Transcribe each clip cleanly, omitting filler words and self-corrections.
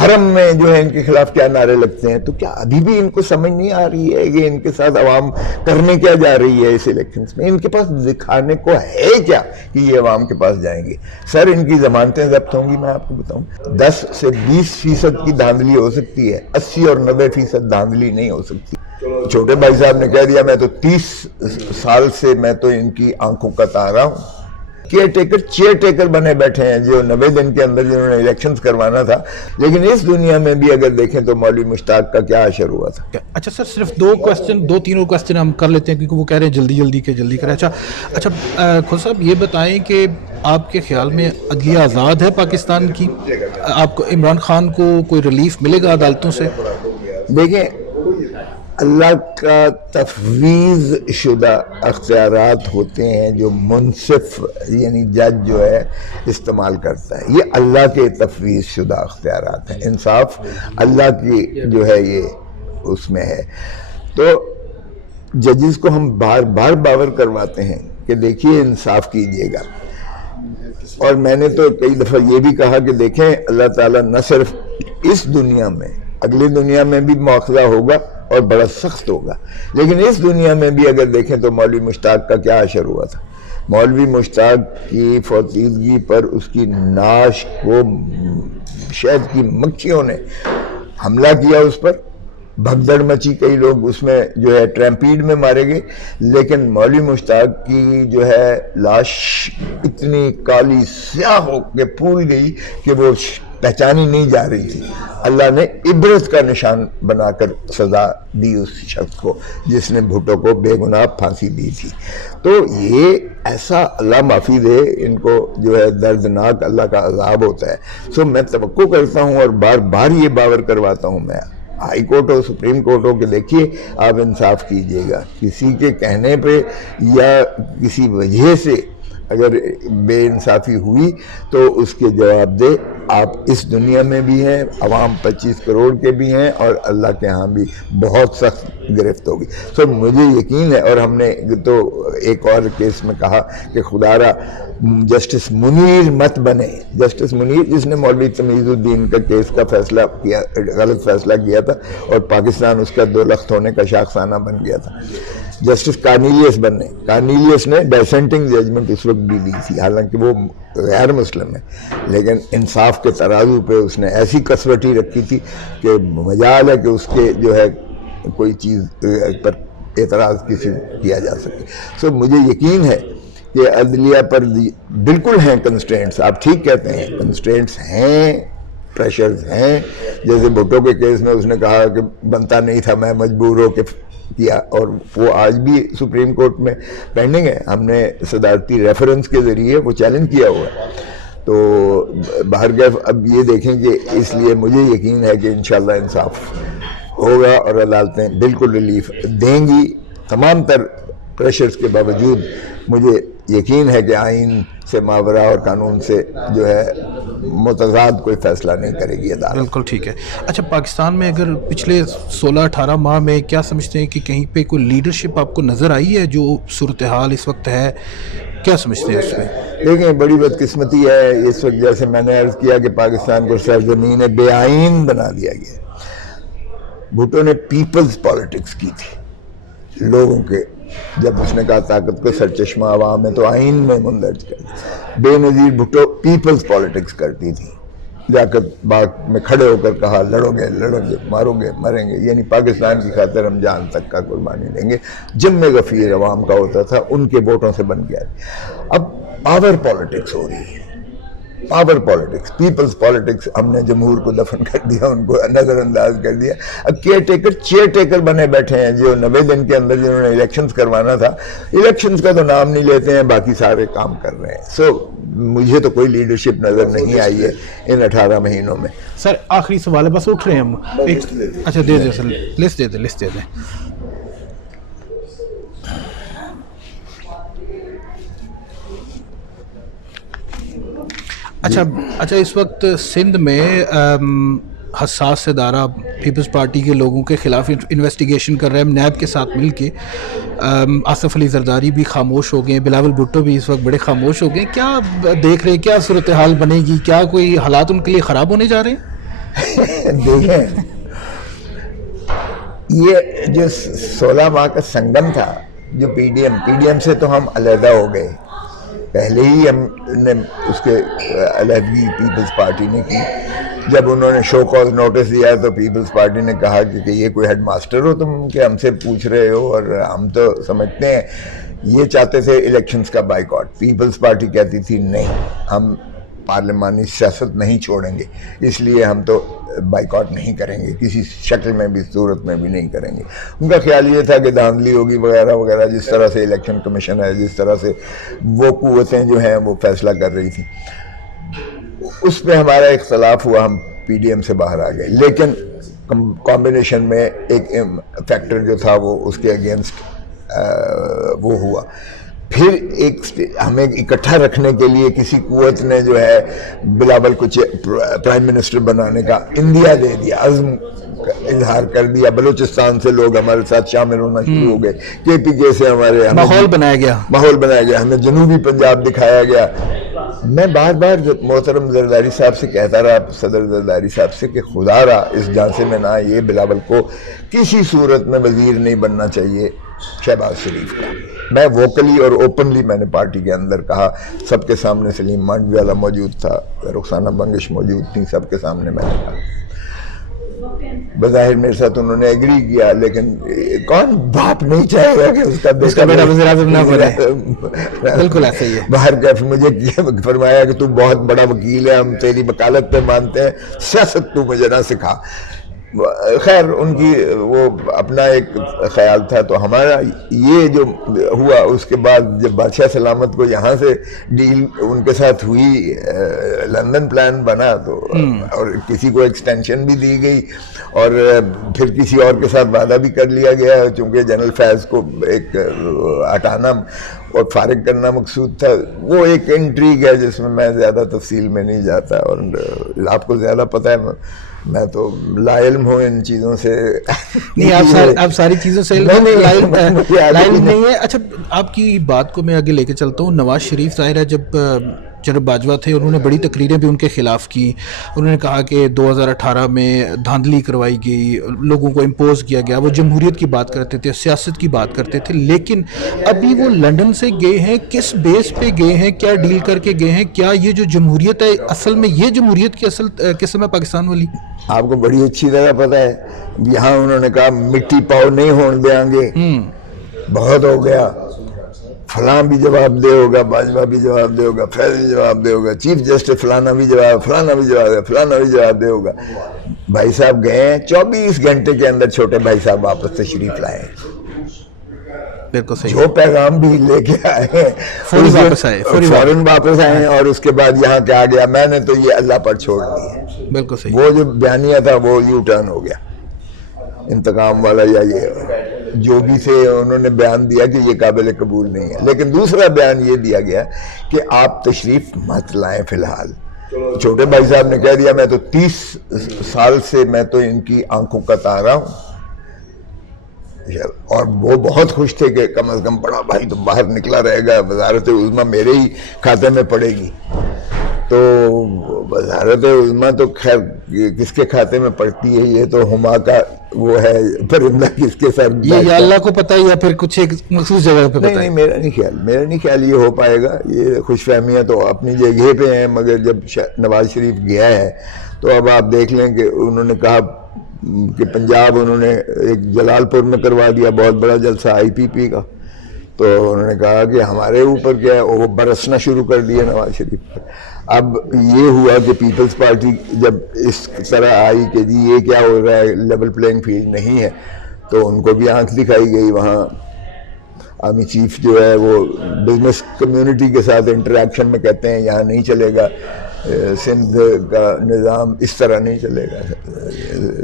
حرم میں جو ہے ان کے خلاف کیا نعرے لگتے ہیں. تو کیا ابھی بھی ان کو سمجھ نہیں آ رہی ہے کہ ان کے ساتھ عوام کرنے کیا جا رہی ہے اس الیکشنز میں؟ ان کے پاس دکھانے کو ہے کیا کہ یہ عوام کے پاس جائیں گے؟ سر ان کی ضمانتیں ضبط ہوں گی. میں آپ کو بتاؤں 10 سے 20% کی دھاندلی ہو سکتی ہے, 80 اور 90% دھاندلی نہیں ہو سکتی. چھوٹے بھائی صاحب نے کہہ دیا میں تو 30 سال سے میں تو ان کی آنکھوں کا تارا ہوں. چیئر ٹیکر بنے بیٹھے ہیں جو 90 دن کے اندر جنہوں نے الیکشنز کروانا تھا. لیکن اس دنیا میں بھی اگر دیکھیں تو مولوی مشتاق کا کیا اشر ہوا تھا. اچھا سر, صرف دو تینوں کوسچن ہم کر لیتے ہیں کیونکہ وہ کہہ رہے ہیں جلدی کریں. اچھا خود صاحب یہ بتائیں کہ آپ کے خیال میں عدلیہ آزاد ہے پاکستان کی؟ آپ کو عمران خان کو کوئی ریلیف ملے گا عدالتوں سے؟ دیکھیں, اللہ کا تفویض شدہ اختیارات ہوتے ہیں جو منصف یعنی جج جو ہے استعمال کرتا ہے. یہ اللہ کے تفویض شدہ اختیارات ہیں. انصاف اللہ کی جو ہے یہ اس میں ہے. تو ججز کو ہم بار بار باور کرواتے ہیں کہ دیکھیے انصاف کیجئے گا. اور میں نے تو کئی دفعہ یہ بھی کہا کہ دیکھیں اللہ تعالیٰ نہ صرف اس دنیا میں, اگلی دنیا میں بھی مواخذہ ہوگا اور بڑا سخت ہوگا, لیکن اس دنیا میں بھی اگر دیکھیں تو مولوی مشتاق کا کیا اشر ہوا تھا. مولوی مشتاق کی فوتیدگی پر اس کی نعش کو شہد کی مکھیوں نے حملہ کیا, اس پر بھگدڑ مچی, کئی لوگ اس میں جو ہے ٹریمپیڈ میں مارے گئے. لیکن مولوی مشتاق کی جو ہے لاش اتنی کالی سیاہ ہو کے پھول گئی کہ وہ پہچانی نہیں جا رہی تھی. اللہ نے عبرت کا نشان بنا کر سزا دی اس شخص کو جس نے بھٹو کو بے گناہ پھانسی دی تھی. تو یہ ایسا اللہ معافی دے, ان کو جو ہے دردناک اللہ کا عذاب ہوتا ہے. سو میں توقع کرتا ہوں اور بار بار یہ باور کرواتا ہوں میں ہائی کورٹ ہو سپریم کورٹ ہو کہ دیکھیے آپ انصاف کیجئے گا. کسی کے کہنے پہ یا کسی وجہ سے اگر بے انصافی ہوئی تو اس کے جواب دے آپ اس دنیا میں بھی ہیں, عوام 25 کروڑ کے بھی ہیں, اور اللہ کے ہاں بھی بہت سخت گرفت ہوگی. سو مجھے یقین ہے, اور ہم نے تو ایک اور کیس میں کہا کہ خدا را جسٹس منیر مت بنے. جسٹس منیر جس نے مولوی تمیز الدین کا کیس کا فیصلہ کیا, غلط فیصلہ کیا تھا اور پاکستان اس کا 2 لخت ہونے کا شاخسانہ بن گیا تھا. جسٹس کارنیلیس بننے, کارنیلیس نے ڈیسنٹنگ ججمنٹ اس وقت بھی دی تھی, حالانکہ وہ غیر مسلم ہے, لیکن انصاف کے ترازو پہ اس نے ایسی کسوٹی رکھی تھی کہ مجال ہے کہ اس کے جو ہے کوئی چیز پر اعتراض کسی کیا جا سکے. سو مجھے یقین ہے کہ عدلیہ پر بالکل ہیں کنسٹرینٹس. آپ ٹھیک کہتے ہیں, کنسٹرینٹس ہیں, پریشرز ہیں. جیسے بھٹو کے کیس میں اس نے کہا کہ بنتا نہیں تھا, میں مجبور ہو کے کیا, اور وہ آج بھی سپریم کورٹ میں پینڈنگ ہے. ہم نے صدارتی ریفرنس کے ذریعے وہ چیلنج کیا ہوا ہے. تو بہرکیف اب یہ دیکھیں کہ اس لیے مجھے یقین ہے کہ انشاءاللہ انصاف ہوگا اور عدالتیں بالکل ریلیف دیں گی. تمام تر پریشرز کے باوجود مجھے یقین ہے کہ آئین سے ماورا اور قانون سے جو ہے متضاد کوئی فیصلہ نہیں کرے گی عدالت. بالکل ٹھیک ہے. اچھا پاکستان میں اگر پچھلے 16-18 ماہ میں کیا سمجھتے ہیں کہ کہیں پہ کوئی لیڈرشپ آپ کو نظر آئی ہے جو صورتحال اس وقت ہے, کیا سمجھتے ہیں اس میں؟ دیکھیں بڑی بدقسمتی ہے اس وقت, جیسے میں نے عرض کیا کہ پاکستان کو سرزمین بے آئین بنا دیا گیا. بھٹو نے پیپلز پالیٹکس کی تھی لوگوں کے, جب اس نے کہا طاقت کو سرچشمہ عوام ہے تو آئین میں مندرج کر دیا. بے نظیر بھٹو پیپلز پالیٹکس کرتی تھی, جا کر باغ میں کھڑے ہو کر کہا لڑو گے مارو گے مریں گے, یعنی پاکستان کی خاطر ہم جان تک کا قربانی دیں گے. جم غفیر عوام کا ہوتا تھا, ان کے ووٹوں سے بن گیا. اب پاور پالیٹکس ہو رہی ہے, پاور پالیٹکس, پیپلز پالیٹکس. ہم نے جمہور کو دفن کر دیا, ان کو نظر انداز کر دیا. اب چیئر ٹیکر بنے بیٹھے ہیں جو 90 دن کے اندر جنہوں نے الیکشنز کروانا تھا, الیکشنز کا تو نام نہیں لیتے ہیں, باقی سارے کام کر رہے ہیں. سو مجھے تو کوئی لیڈرشپ نظر نہیں آئی ہے ان 18 مہینوں میں. سر آخری سوال ہے, بس اٹھ رہے ہیں ہم. اچھا دے دیں سر, لسٹ دے دیں. اچھا اس وقت سندھ میں حساس ادارہ پیپلز پارٹی کے لوگوں کے خلاف انویسٹیگیشن کر رہے ہیں نیب کے ساتھ مل کے. آصف علی زرداری بھی خاموش ہو گئے ہیں, بلاول بھٹو بھی اس وقت بڑے خاموش ہو گئے ہیں. کیا دیکھ رہے ہیں, کیا صورتحال بنے گی, کیا کوئی حالات ان کے لیے خراب ہونے جا رہے ہیں؟ دیکھیں یہ جو 16 ماہ کا سنگم تھا جو پی ڈی ایم سے تو ہم علیحدہ ہو گئے، پہلے ہی ہم نے اس کے علیحدگی پیپلز پارٹی نے کی. جب انہوں نے شو کاز نوٹس دیا تو پیپلز پارٹی نے کہا کہ یہ کوئی ہیڈ ماسٹر ہو تم کہ ہم سے پوچھ رہے ہو، اور ہم تو سمجھتے ہیں یہ چاہتے تھے الیکشنز کا بائیکاٹ. پیپلز پارٹی کہتی تھی نہیں ہم پارلیمانی سیاست نہیں چھوڑیں گے، اس لیے ہم تو بائیکاٹ نہیں کریں گے، کسی شکل میں بھی صورت میں بھی نہیں کریں گے. ان کا خیال یہ تھا کہ دھاندلی ہوگی وغیرہ وغیرہ، جس طرح سے الیکشن کمیشن ہے، جس طرح سے وہ قوتیں جو ہیں وہ فیصلہ کر رہی تھیں. اس پہ ہمارا اختلاف ہوا، ہم پی ڈی ایم سے باہر آ گئے. لیکن کمبینیشن میں ایک فیکٹر جو تھا وہ اس کے اگینسٹ وہ ہوا. پھر ایک ہمیں اکٹھا رکھنے کے لیے کسی قوت نے جو ہے بلاول کو پرائم منسٹر بنانے کا اندیا دے دیا، عزم اظہار کر دیا. بلوچستان سے لوگ ہمارے ساتھ شامل ہونا شروع ہو گئے، کے پی کے سے ہمارے ماحول بنایا گیا، ہمیں جنوبی پنجاب دکھایا گیا. میں بار بار محترم زرداری صاحب سے کہتا رہا، صدر زرداری صاحب سے، کہ خدا را اس جانسے میں نہ یہ بلاول کو کسی صورت میں وزیر نہیں بننا چاہیے شہباز شریف کا. میں ووکلی اور اوپنلی میں نے پارٹی کے اندر کہا، سب کے سامنے سلیم مانڈوی والا موجود تھا، رخسانہ بنگش موجود تھیں، سب کے سامنے میں نے کہا. بظاہر میرے ساتھ انہوں نے ایگری کیا، لیکن کون باپ نہیں چاہے گا کہ اس کا بیٹا وزیر اعظم نہ بنے. بالکل ایسا ہی ہے. باہر کا مجھے فرمایا کہ تو بہت بڑا وکیل ہے، ہم تیری وکالت پہ مانتے ہیں، سیاست تو مجھے نہ سکھا. خیر ان کی وہ اپنا ایک خیال تھا. تو ہمارا یہ جو ہوا، اس کے بعد جب بادشاہ سلامت کو یہاں سے ڈیل ان کے ساتھ ہوئی، لندن پلان بنا، تو اور کسی کو ایکسٹینشن بھی دی گئی، اور پھر کسی اور کے ساتھ وعدہ بھی کر لیا گیا، چونکہ جنرل فیض کو ایک ہٹانا اور فارغ کرنا مقصود تھا. وہ ایک انٹریگ ہے جس میں زیادہ تفصیل میں نہیں جاتا، اور آپ کو زیادہ پتہ ہے، میں تو لا علم ہوں ان چیزوں سے. نہیں، آپ ساری چیزوں سے علم نہیں ہے. اچھا، آپ کی بات کو میں آگے لے کے چلتا ہوں. نواز شریف ظاہر ہے جب جناب باجوہ تھے، انہوں نے بڑی تقریریں بھی ان کے خلاف کی. انہوں نے کہا کہ 2018 میں دھاندلی کروائی گئی، لوگوں کو امپوز کیا گیا. وہ جمہوریت کی بات کرتے تھے، سیاست کی بات کرتے تھے. لیکن ابھی وہ لندن سے گئے ہیں، کس بیس پہ گئے ہیں، کیا ڈیل کر کے گئے ہیں؟ کیا یہ جو جمہوریت ہے اصل میں یہ جمہوریت کی اصل قسم ہے پاکستان والی؟ آپ کو بڑی اچھی طرح پتہ ہے. یہاں انہوں نے کہا مٹی پاؤ نہیں ہون دیں گے، بہت ہو گیا. فلاں بھی جواب دے ہوگا، باجوہ بھی جواب دے ہوگا، فیض بھی جواب دے ہوگا، چیف جسٹس فلانا بھی جواب دے ہوگا. بھائی صاحب گئے ہیں، 24 گھنٹے کے اندر چھوٹے بھائی صاحب واپس تشریف لائے. بالکل صحیح. جو پیغام بھی لے کے آئے فوراً واپس آئے، اور اس کے بعد یہاں کیا گیا، میں نے تو یہ اللہ پر چھوڑ دی ہے. بالکل صحیح. وہ جو بیانیہ تھا وہ یو ٹرن ہو گیا، انتقام والا، یا یہ جو بھی تھے انہوں نے بیان دیا کہ یہ قابل قبول نہیں ہے. لیکن دوسرا بیان یہ دیا گیا کہ آپ تشریف مت لائیں فی الحال. چھوٹے بھائی صاحب نے کہہ دیا میں تو 30 سال سے میں تو ان کی آنکھوں کا تارا ہوں، اور وہ بہت خوش تھے کہ کم از کم بڑا بھائی تو باہر نکلا رہے گا، وزارت عظمیٰ میرے ہی کھاتے میں پڑے گی. تو وزارت عظمیٰ تو خیر کس کے کھاتے میں پڑتی ہے، یہ تو ہما کا وہ ہے پرندہ کس کے سر. یہ اللہ کو پتہ ہے یا پھر کچھ ایک مخصوص جگہ پہ پتہ ہے؟ نہیں، میرا نہیں خیال یہ ہو پائے گا. یہ خوش فہمیاں تو اپنی جگہ پہ ہیں، مگر جب نواز شریف گیا ہے تو اب آپ دیکھ لیں کہ انہوں نے کہا کہ پنجاب انہوں نے ایک جلال پور میں کروا دیا بہت بڑا جلسہ آئی پی پی کا. تو انہوں نے کہا کہ ہمارے اوپر کیا ہے، وہ برسنا شروع کر دیا نواز شریف پر. اب یہ ہوا کہ پیپلز پارٹی جب اس طرح آئی کہ جی یہ کیا ہو رہا ہے، لیول پلینگ فیلڈ نہیں ہے، تو ان کو بھی آنکھ دکھائی گئی. وہاں آرمی چیف جو ہے وہ بزنس کمیونٹی کے ساتھ انٹریکشن میں کہتے ہیں یہاں نہیں چلے گا، سندھ کا نظام اس طرح نہیں چلے گا،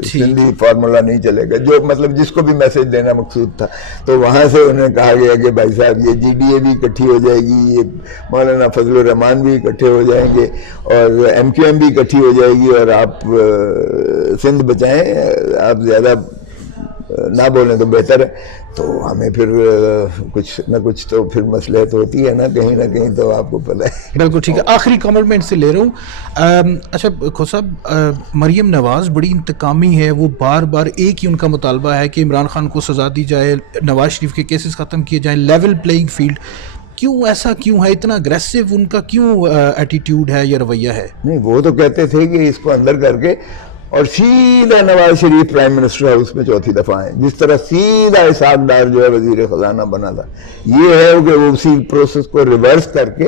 سندھی فارمولا نہیں چلے گا، جو مطلب جس کو بھی میسج دینا مقصود تھا. تو وہاں سے انہیں کہا گیا کہ بھائی صاحب یہ جی ڈی اے بھی اکٹھی ہو جائے گی، یہ مولانا فضل الرحمان بھی اکٹھے ہو جائیں گے، اور ایم کیو ایم بھی اکٹھی ہو جائے گی، اور آپ سندھ بچائیں، آپ زیادہ نہ بولیں تو بہتر ہے. تو ہمیں پھر کچھ نہ کچھ تو پھر مصلحت ہوتی ہے نا کہیں نہ کہیں, تو آپ کو پتہ ہے. بالکل ٹھیک ہے. آخری کامنٹ میں ان سے لے رہا ہوں. اچھا خود صاحب, مریم نواز بڑی انتقامی ہے, وہ بار بار ایک ہی ان کا مطالبہ ہے کہ عمران خان کو سزا دی جائے, نواز شریف کے کیسز ختم کیے جائیں, لیول پلینگ فیلڈ. کیوں ایسا کیوں ہے, اتنا اگریسو ان کا کیوں ایٹیٹیوڈ ہے یا رویہ ہے؟ نہیں, وہ تو کہتے تھے کہ اس کو اندر کر کے اور سیدھا Nawaz Sharif prime minister house میں چوتھی دفعہ آئے, جس طرح سیدھا اسحاق ڈار جو ہے وزیر خزانہ بنا تھا. یہ ہے کہ وہ اسی پروسیس کو ریورس کر کے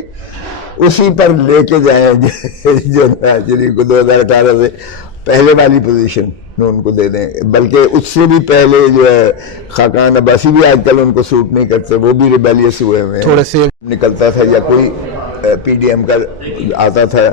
اسی پر لے کے جائیں جو نواز شریف کو 2018 سے پہلے والی پوزیشن میں ان کو دے دیں. بلکہ اس سے بھی پہلے جو ہے خاقان عباسی بھی آج کل ان کو سوٹ نہیں کرتے, وہ بھی ریبیلیس ہوئے ہوئے تھوڑے سے نکلتا تھا, یا کوئی پی ڈی ایم کا آتا تھا,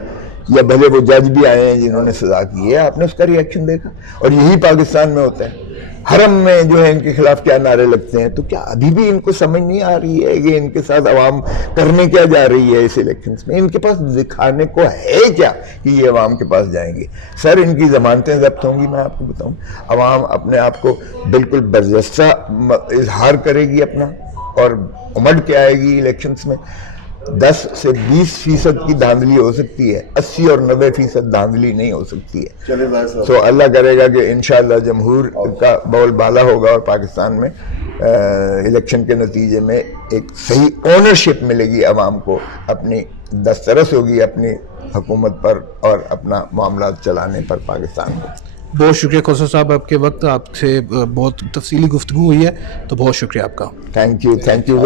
یا بھلے وہ جج بھی آئے ہیں جنہوں نے سزا کی ہے. آپ نے اس کا ری ایکشن دیکھا, اور یہی پاکستان میں ہوتا ہے. حرم میں جو ہے ان کے خلاف کیا نعرے لگتے ہیں. تو کیا ابھی بھی ان کو سمجھ نہیں آ رہی ہے کہ ان کے ساتھ عوام کرنے کیا جا رہی ہے اس الیکشنز میں؟ ان کے پاس دکھانے کو ہے کیا کہ یہ عوام کے پاس جائیں گے؟ سر, ان کی ضمانتیں ضبط ہوں گی, میں آپ کو بتاؤں. عوام اپنے آپ کو بالکل برجستہ اظہار کرے گی اپنا, اور امٹ کے آئے گی الیکشنز میں. 10 سے 20% کی دھاندلی ہو سکتی ہے, 80 اور 90% دھاندلی نہیں ہو سکتی ہے. تو اللہ کرے گا کہ انشاءاللہ جمہور کا بول بالا ہوگا, اور پاکستان میں الیکشن کے نتیجے میں ایک صحیح اونرشپ ملے گی عوام کو, اپنی دسترس ہوگی اپنی حکومت پر اور اپنا معاملات چلانے پر پاکستان کو. بہت شکریہ خسرو صاحب, آپ کے وقت آپ سے بہت تفصیلی گفتگو ہوئی ہے, تو بہت شکریہ آپ کا. Thank you.